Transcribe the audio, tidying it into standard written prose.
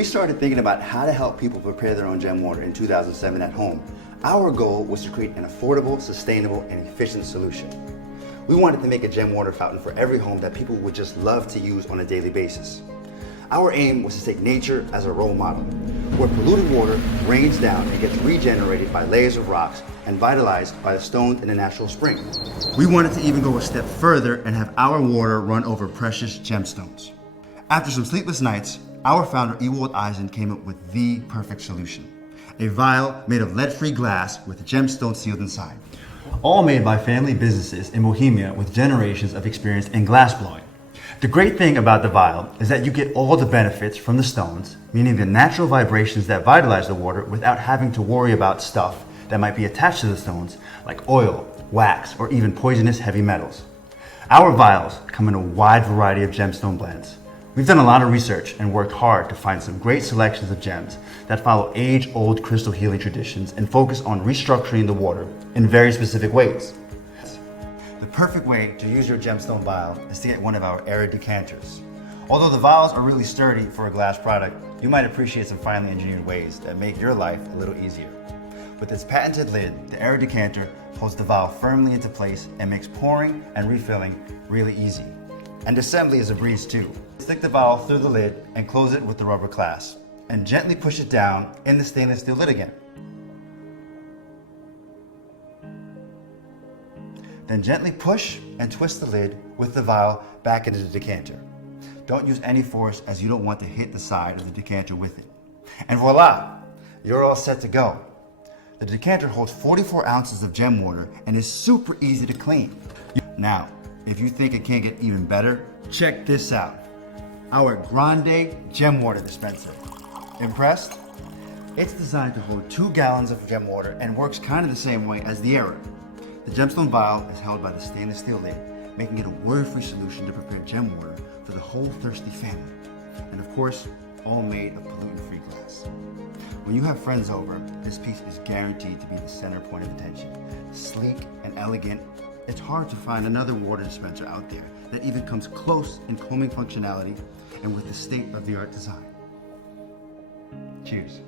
we started thinking about how to help people prepare their own gem water in 2007 at home, our goal was to create an affordable, sustainable, and efficient solution. We wanted to make a gem water fountain for every home that people would just love to use on a daily basis. Our aim was to take nature as a role model, where polluted water rains down and gets regenerated by layers of rocks and vitalized by the stones in a natural spring. We wanted to even go a step further and have our water run over precious gemstones. After some sleepless nights, our founder Ewald Eisen came up with the perfect solution. A vial made of lead-free glass with gemstones sealed inside. All made by family businesses in Bohemia with generations of experience in glass blowing. The great thing about the vial is that you get all the benefits from the stones, meaning the natural vibrations that vitalize the water without having to worry about stuff that might be attached to the stones, like oil, wax, or even poisonous heavy metals. Our vials come in a wide variety of gemstone blends. We've done a lot of research and worked hard to find some great selections of gems that follow age-old crystal healing traditions and focus on restructuring the water in very specific ways. The perfect way to use your gemstone vial is to get one of our Arid decanters. Although the vials are really sturdy for a glass product, you might appreciate some finely engineered ways that make your life a little easier. With its patented lid, the Arid decanter holds the vial firmly into place and makes pouring and refilling really easy. And assembly is a breeze too. Stick the vial through the lid and close it with the rubber clasp, and gently push it down in the stainless steel lid again. Then gently push and twist the lid with the vial back into the decanter. Don't use any force as you don't want to hit the side of the decanter with it. And voila, you're all set to go. The decanter holds 44 ounces of gem water and is super easy to clean. Now, if you think it can't get even better, check this out. Our Grande Gem Water Dispenser. Impressed? It's designed to hold 2 gallons of gem water and works kind of the same way as the Arid. The gemstone vial is held by the stainless steel lid, making it a worry-free solution to prepare gem water for the whole thirsty family. And of course, all made of pollutant-free glass. When you have friends over, this piece is guaranteed to be the center point of attention. Sleek and elegant, it's hard to find another water dispenser out there that even comes close in combing functionality and with the state-of-the-art design. Cheers.